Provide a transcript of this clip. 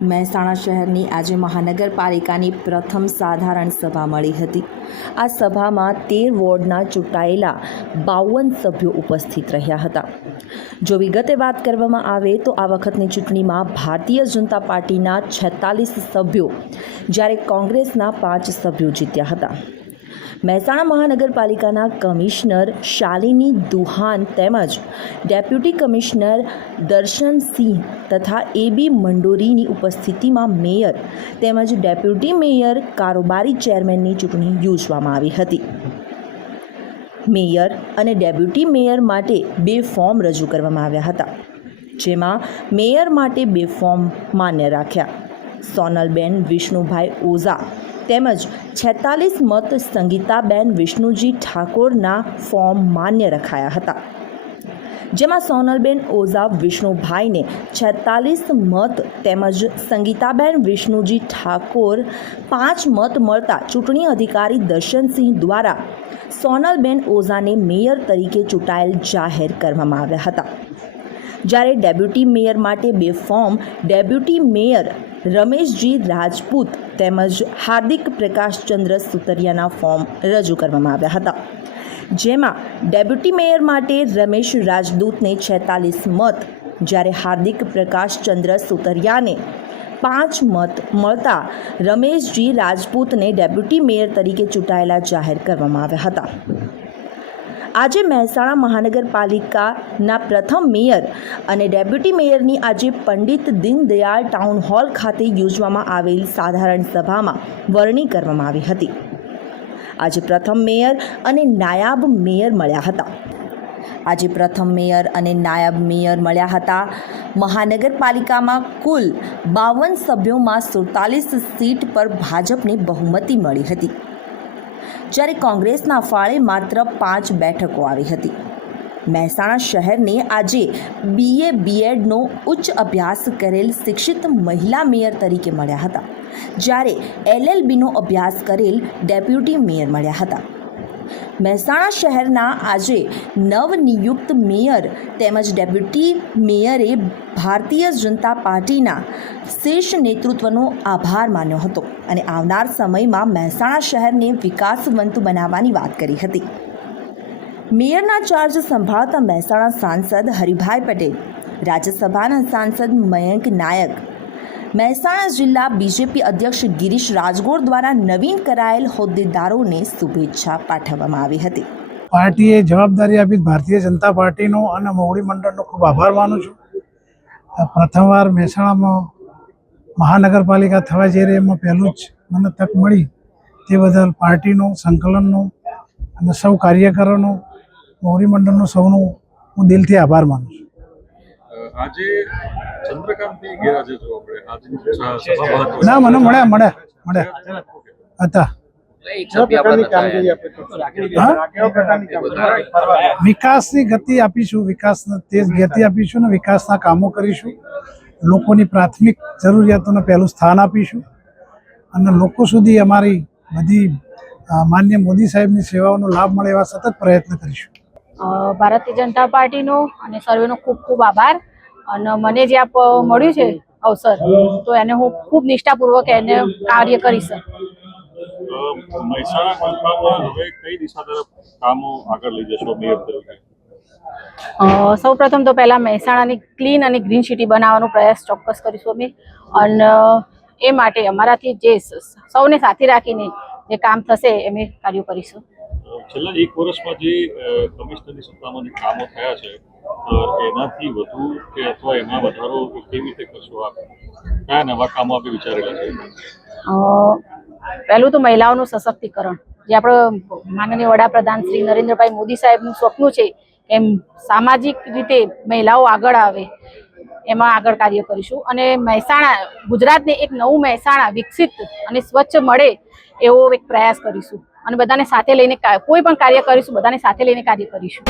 મહેસાણા શહેરની આજે મહાનગરપાલિકાની પ્રથમ સાધારણ સભા મળી હતી। આ સભામાં 13 વોર્ડના ચૂંટાયેલા 52 સભ્યો ઉપસ્થિત રહ્યા હતા। જો વિગતે વાત કરવામાં આવે તો આ વખતની ચૂંટણીમાં ભારતીય જનતા પાર્ટીના 46 સભ્યો જ્યારે કોંગ્રેસના 5 સભ્યો જીત્યા હતા। મહેસાણા મહાનગરપાલિકાના કમિશનર શાલિની દુહાન તેમજ ડેપ્યુટી કમિશનર દર્શનસિંહ તથા એબી મંડોરીની ઉપસ્થિતિમાં મેયર તેમજ ડેપ્યુટી મેયર કારોબારી ચેરમેનની ચૂંટણી યોજવામાં આવી હતી। મેયર અને ડેપ્યુટી મેયર માટે 2 ફોર્મ રજૂ કરવામાં આવ્યા હતા, જેમાં મેયર માટે 2 ફોર્મ માન્ય રાખ્યા। સોનલબેન વિષ્ણુભાઈ ઓઝા તેમજ 46 મત સંગીતાબેન વિષ્ણુજી ઠાકોરના ફોર્મ માન્ય રખાયા હતા, જેમાં સોનલબેન ઓઝા વિષ્ણુભાઈને 46 મત તેમજ સંગીતાબેન વિષ્ણુજી ઠાકોર 5 મત મળતા ચૂંટણી અધિકારી દર્શનસિંહ દ્વારા સોનલબેન ઓઝાને મેયર તરીકે ચૂંટાયેલ જાહેર કરવામાં આવ્યા હતા। જ્યારે ડેપ્યુટી મેયર માટે 2 ફોર્મ ડેપ્યુટી મેયર રમેશજી રાજપૂત તેમજ હાર્દિક પ્રકાશચંદ્ર સુતરિયાના ફોર્મ રજૂ કરવામાં આવ્યા હતા, જેમાં ડેપ્યુટી મેયર માટે રમેશ રાજદૂતને 46 મત જ્યારે હાર્દિક પ્રકાશચંદ્ર સુતરિયાને 5 મત મળતા રમેશજી રાજપૂતને ડેપ્યુટી મેયર તરીકે ચૂંટાયેલા જાહેર કરવામાં આવ્યા હતા। આજે મહેસાણા મહાનગરપાલિકાના પ્રથમ મેયર અને ડેપ્યુટી મેયરની આજે પંડિત દીનદયાળ ટાઉન હોલ ખાતે યોજવામાં આવેલી સાધારણ સભામાં વરણી કરવામાં આવી હતી। આજે પ્રથમ મેયર અને નાયબ મેયર મળ્યા હતા। મહાનગરપાલિકામાં કુલ 52 સભ્યોમાં 47 સીટ પર ભાજપને બહુમતી મળી હતી, જ્યારે કોંગ્રેસના ફાળે માત્ર 5 બેઠકો આવી હતી। મહેસાણા શહેરને આજે BA BEdનો ઉચ્ચ અભ્યાસ કરેલ શિક્ષિત મહિલા મેયર તરીકે મળ્યા હતા, જ્યારે LLBનો અભ્યાસ કરેલ ડેપ્યુટી મેયર મળ્યા હતા। મહેસાણા શહેરના આજે નવનિયુક્ત મેયર તેમજ ડેપ્યુટી મેયરે ભારતીય જનતા પાર્ટીના શીર્ષ નેતૃત્વનો આભાર માન્યો હતો અને આવનાર સમયમાં મહેસાણા શહેરને વિકાસવંત બનાવવાની વાત કરી હતી। મેયરના ચાર્જ સંભાળતા મહેસાણા સાંસદ હરિભાઈ પટેલ, રાજ્યસભાના સાંસદ મયંક નાયક, મહેસાણા જિલ્લા બીજેપી અધ્યક્ષ ગિરીશ રાજગોર દ્વારા નવીન કરાયેલ હોદ્દેદારોને શુભેચ્છા પાઠવવામાં આવી હતી। પાર્ટીએ જવાબદારી આપી ભારતીય જનતા પાર્ટીનો અને મોવડી મંડળનો ખૂબ આભાર માનું છું। પ્રથમવાર મહેસાણામાં મહાનગરપાલિકા થવા જઈ રહી એમાં પહેલું જ મને તક મળી તે બદલ પાર્ટીનો, સંકલનનો અને સૌ કાર્યકરોનો, મોવડી મંડળનો સૌનો હું દિલથી આભાર માનું છું। આજે ચંદ્રકાંતની ગેરહાજર જોવા મળે, ના મને મળ્યા હતા। વિકાસની ગતિ આપીશું, વિકાસને તેજ ગતિ આપીશું અને વિકાસના કામો કરીશું। લોકોની પ્રાથમિક જરૂરિયાતોને પહેલું સ્થાન આપીશું અને લોકો સુધી અમારી બધી માન્ય મોદી સાહેબની સેવાઓનો લાભ મળે એવા સતત પ્રયત્ન કરીશું। ભારતીય જનતા પાર્ટીનો અને સર્વેનો ખૂબ ખૂબ આભાર। અને મને જે આપ મળ્યું છે અવસર, તો એને હું ખૂબ નિષ્ઠાપૂર્વક એને કાર્ય કરીશ। મહેસાણા જનતામાં હવે કઈ દિશા તરફ કામો આગળ લઈ જશો મેયર તરીકે? સૌ પ્રથમ તો પહેલા મહેસાણાની ક્લીન અને ગ્રીન સિટી બનાવવાનો પ્રયાસ ચોક્કસ કરીશું અમે, અને એ માટે અમારાથી જે સૌને સાથે રાખીને જે કામ થશે અમે કાર્યો કરીશું। છેલ્લા 1 વર્ષમાં જે કમિશનરની સત્તામાં જે કામો થયા છે એનાથી વધુ કે અથવા એમાં વધારો કેવી રીતે કરશો આપ? કયા નવા કામો આપે વિચારેલા છે? પહેલું તો મહિલાઓનું સશક્તિકરણ, જે આપણો માનનીય વડાપ્રધાન શ્રી નરેન્દ્રભાઈ મોદી સાહેબનું સપનું છે એમ સામાજિક રીતે મહિલાઓ આગળ આવે એમાં આગળ કાર્ય કરીશું। અને મહેસાણા, ગુજરાતને એક નવું મહેસાણા વિકસિત અને સ્વચ્છ મળે એવો એક પ્રયાસ કરીશું અને બધાને સાથે લઈને કોઈ પણ કાર્ય કરીશું, બધાને સાથે લઈને કાર્ય કરીશું।